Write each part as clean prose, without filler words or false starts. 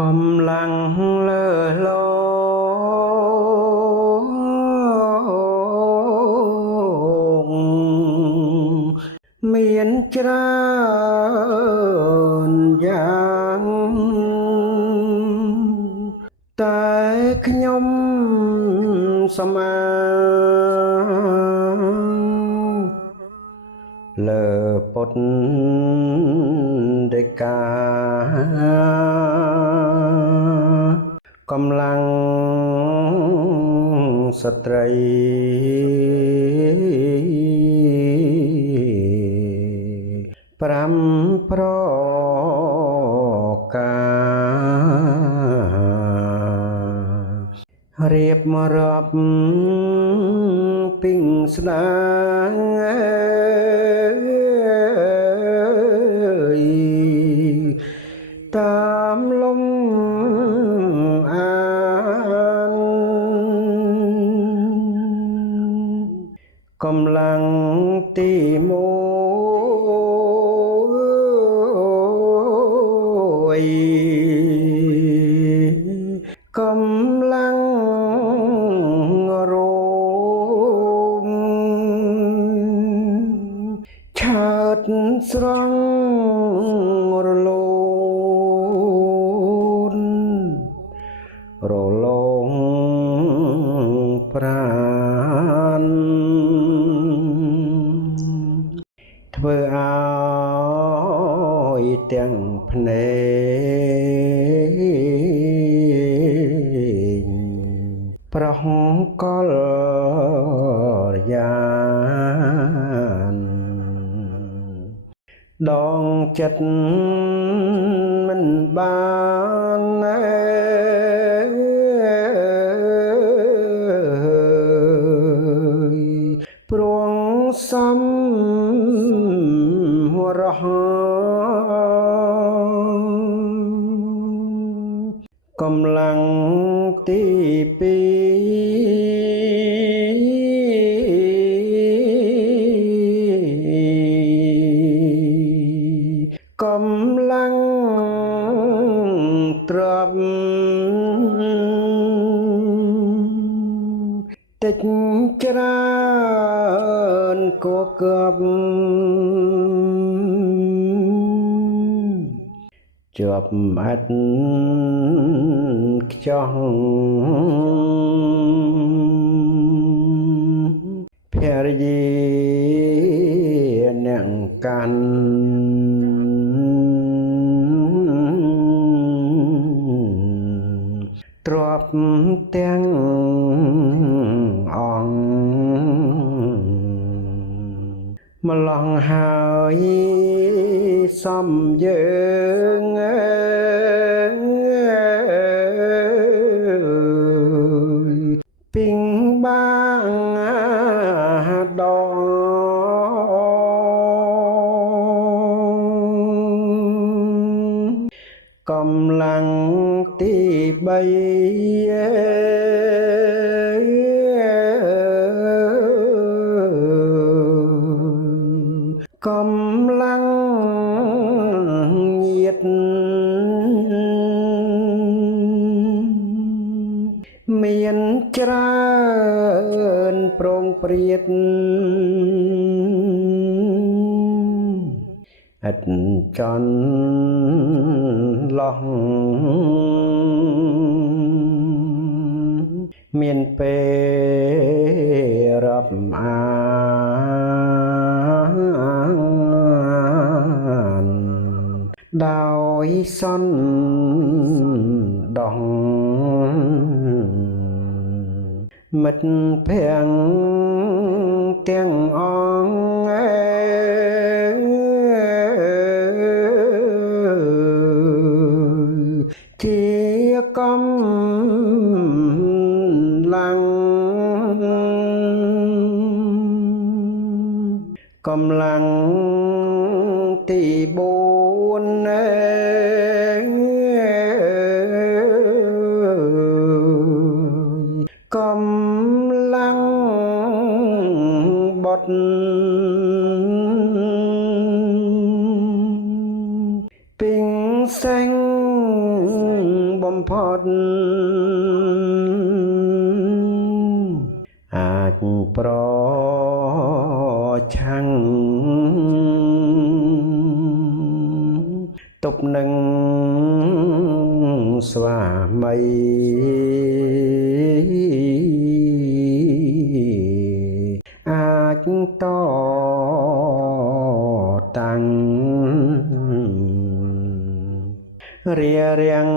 កម្លាំងលើលោមានច្រើនយ៉ាងតែខ្ញុំសម្អាងលើពុទ្ធដីកាកម្លាំងស្ត្រី5ប្រការរៀបរាប់ពីងស្ដាងតាមលំអានកម្លាំងទី1កម្លាំងរោមឆើតស្រង់រលូនរលងប្រាណធ្វើឲ្យទាំងភ្នែកប្រហកលយានដងចិត្តមិនបានព្រោះសំរហកម្លាំងទី2កម្លាំងទ្រព្យតិចច្រើនគួគប់ជាប់អត់ខ្ចោះភរិយាអ្នកកាន់ទ្រព្យទាំងអង្គម្លងហើយសំយើងពីងបាដងកម្លាំងទី3កម្លាំងញាតមានច្រើនប្រងព្រាតឥតចន់ឡោះមានពេលរាប់អានដោយសន្ទដោះមិត្តភក្តិទាំងអង្គជាកម្លាំងទី4កម្លាំងបុត្រពីងសេង បំផុតអាចប្រឆាំងទប់នឹងស្វាមីអាចតតាំងរារាំង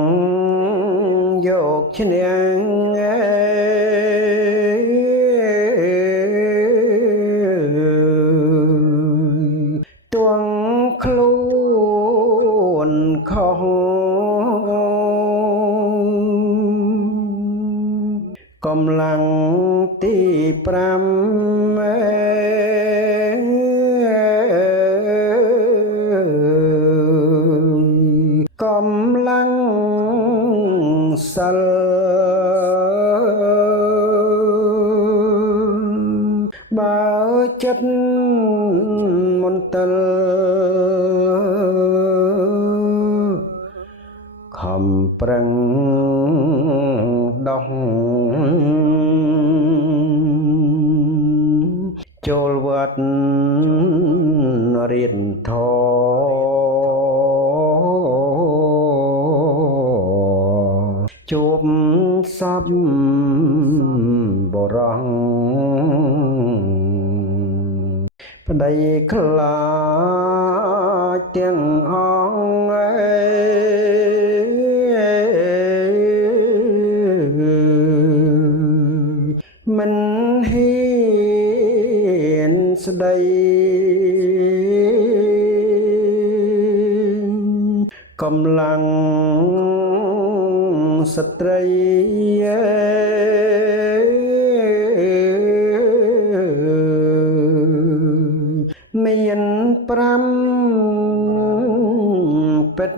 យកឈ្នះទួងខ្លួនខុសកម្លាំងទី5កម្លាំងសិលបើចិត្តមន្ទិលខំប្រឹងដោះចូលវត្តរៀនធម៌ជួបសពបុរសប្តីខ្លាចទាំងអង្គមិនហ៊ានស្ដីកម្លាំងស្ត្រីមាន5ពេត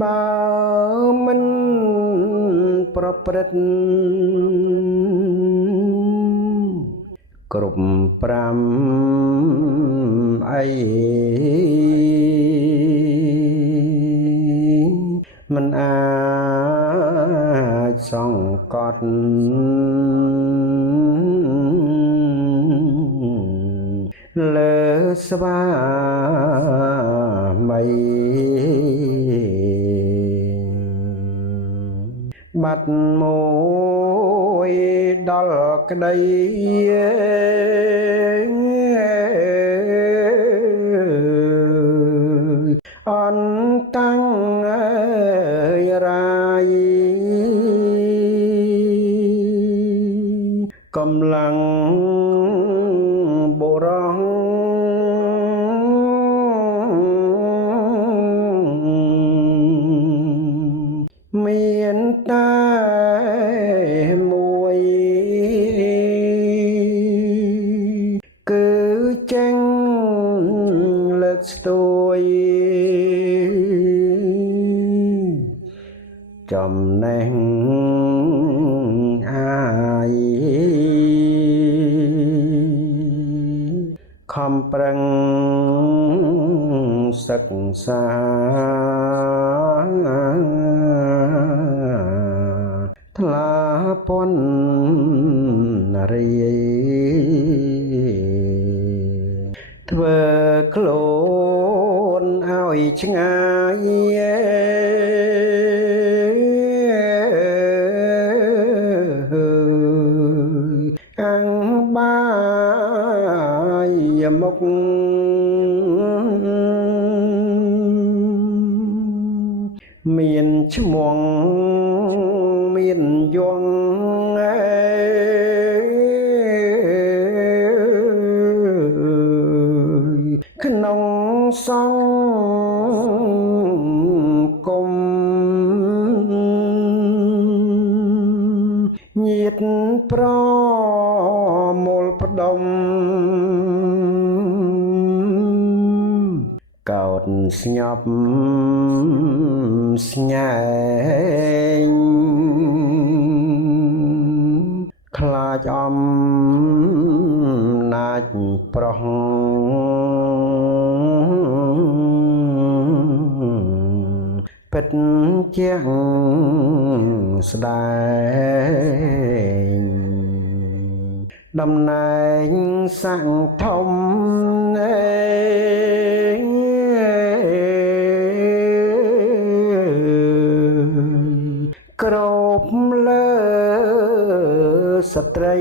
បើមិនប្រព្រឹត្តគ្រប់5អីមិនអាចសង្កត់លើស្វាមីបាត់មួយដល់ក្តីអន្តាំងរាយកម្លាំងបុរសមានតែមួយគឺចេញលើកស្ទួយចំណេះអាយខំប្រឹងសិក្សាថ្លាពន់រាយធ្វើខ្លួនឲ្យឆ្ងាយអង្គបាយមុខមានឈ្មោះមានយងក្នុងសង្គមញាតិប្រមូលផ្ដុំកោតស្ញប់ស្ញែងខ្លាចអំណាចប្រុស ពិតជាងស្ដែងតំណែងសាក់ធំក្របលើស្ត្រី